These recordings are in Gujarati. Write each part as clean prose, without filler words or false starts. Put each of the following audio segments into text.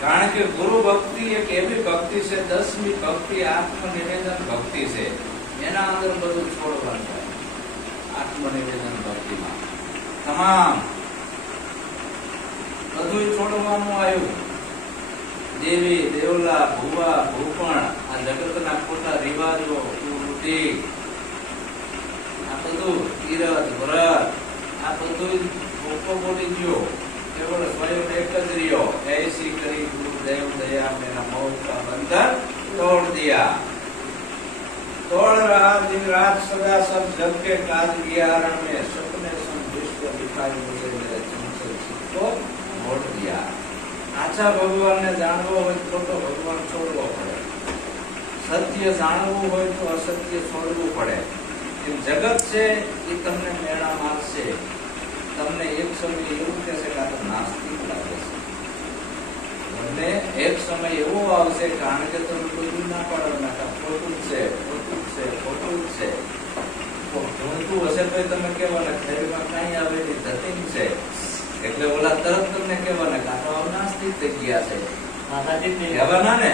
કારણ કે ગુરુ ભક્તિ એક એવી ભક્તિ છે, 10મી ભક્તિ આત્મનિવેદન ભક્તિ છે. એના અંદર બધું છોડવાનું છે. આત્મનિવેદન ભક્તિમાં તમામ બધું છોડવાનું આવ્યું. દેવી દેવલા ભુવા ભૂપણ આ જગતના ખોટા રિવાજો વૃત્તિ આ બધું તીરથ વ્રત આ બધું ઓકો બોલી ગયો. કેવળ સ્વયં એક જ રહ્યો. ऐसी करी गुरुदेव दया मेरा मौत का बंधन तोड़ दिया. तोड़ रहा दिन रात सदा सब जग के काज किया रण में सपने संतुष्ट दिखाई मुझे मेरे चंचल चित्त को मोड़ दिया. આછા ભગવાનને જાણવો હોય તો ભગવાન છોડવો પડે. સત્ય જાણવું હોય તો અસત્ય છોડવું પડે. જગત છે એ તમને મેળા મારશે. તમને એક સમય એવું કહેશે કે આ તો નાસ્તિક લાગે છે. તમને એક સમય એવો આવશે કારણ કે તમે કોઈ ના પાડવાના ખોટું છે ખોટું છે ખોટું છે. જોઈતું હશે તો તમે કહેવાના ખરેખર કઈ આવે ધતિંગ છે એટલે ઓલા તરત તમને કહેવાના કે આ તો નાસ્તિક થઈ ગયા છે કહેવાના ને.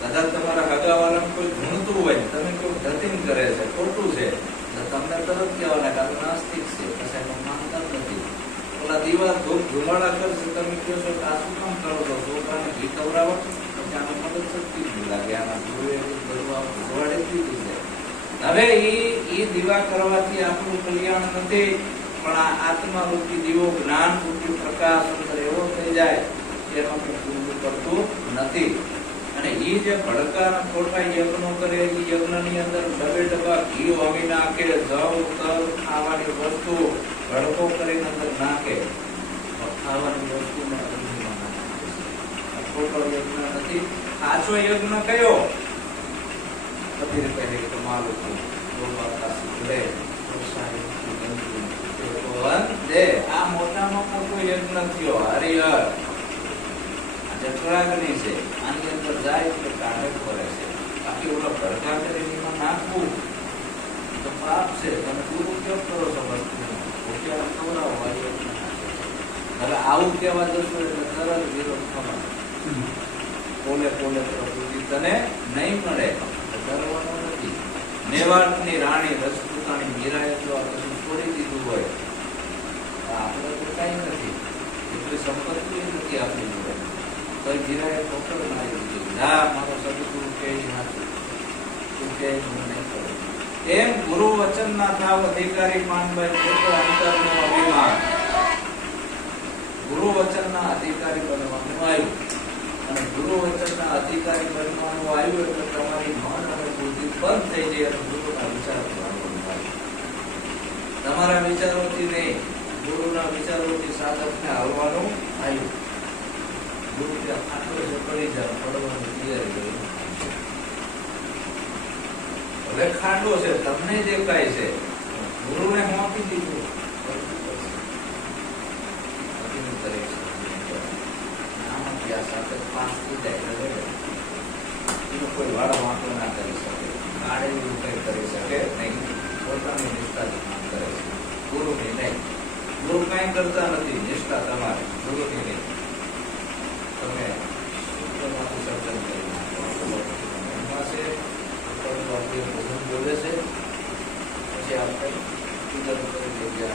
કદાચ તમારા હગાવાળાને કોઈ ભણતું હોય તમે કેવું ધતિંગ કરે છે ખોટું છે તો તમને ધુમાડા કરશે તમે કહો છો કે આ શું કામ કરો છો છોકરાને ઘી ખવડાવો પછી આનો મદદ શક્તિ જ લાગે આના ગુરુએ બધું આપણું ધોવાડે દીધું છે હવે એ દીવા કરવાથી આપણું કલ્યાણ નથી પણ આ આત્મા રૂપી દીવો જ્ઞાન રૂપી પ્રકાશ અંદર એવો થઈ જાય એનો પૂરું કરતું નથી અને એ જે ભડકા ખોટા યજ્ઞો કરે એ યજ્ઞની અંદર ડબે ડબા ઘી હોમી નાખે જવ તલ ખાવાની વસ્તુ ભડકો કરીને અંદર નાખે ખાવાની વસ્તુને અગ્નિમાં નાખે ખોટો યજ્ઞ નથી સાચો યજ્ઞ કયો કબીર કહે કે મારું દો બાતા સુધરે દે આ મોટામાં મોટો યજ્ઞ થયો હરિહર જઠરાગ્નિ છે આની અંદર જાય એટલે કાઢે પડે છે બાકી ઓલા ભડકા કરીને એમાં નાખવું તો પાપ છે તમે દુરુપયોગ કરો છો વસ્તુનો હોશિયાર ખવડાવો હવે આવું કહેવા જશો એટલે તરત વિરોધ થવાનો પોલે પોલે પ્રભુજી તને નહીં મળે ડરવાનો નથી મેવાડની રાણી રજપૂતાણી મીરાએ જો આ બધું છોડી દીધું હોય આપણે તો કઈ નથી એટલી સંપત્તિ નથી આપણી જોડે તો મીરાએ ઠોકર મારી દીધી ના મારો સદગુરુ કે નાખું તું કે હું નહીં કરું એમ ગુરુ વચન ના થાવ અધિકારી માનભાઈ પોતે અંતરનો અભિમાન ગુરુ વચન ના અધિકારી બનવાનું આવ્યું અને ગુરુ વચન ના અધિકારી બનવાનું આવ્યું એટલે તમારી મન અને બુદ્ધિ બંધ થઈ જાય અને ગુરુના વિચાર કરવાનું આવ્યું તમારા વિચારોથી નહીં ગુરુના વિચારોથી સાધકને હાલવાનું આવ્યું ગુરુ ત્યાં આટલો જ પડી જાય પડવાની તૈયારી કરી હવે ખાડો છે તમને દેખાય છે ગુરુને મોકલી દીધું સાથે પાસ થઈ જાય એનો કોઈ વાળો વાંકો ના કરી શકે આડે એવું કઈ કરી શકે નહીં પોતાની નિષ્ઠાથી કામ કરે છે ગુરુની નહીં ગુરુ કઈ કરતા નથી નિષ્ઠા તમારે ગુરુની નહીં તમે સૂત્રમાંથી સર્જન કરી નાખો એમાં છે ભોજન બોલે છે પછી આપણે પૂજન કરી દઈએ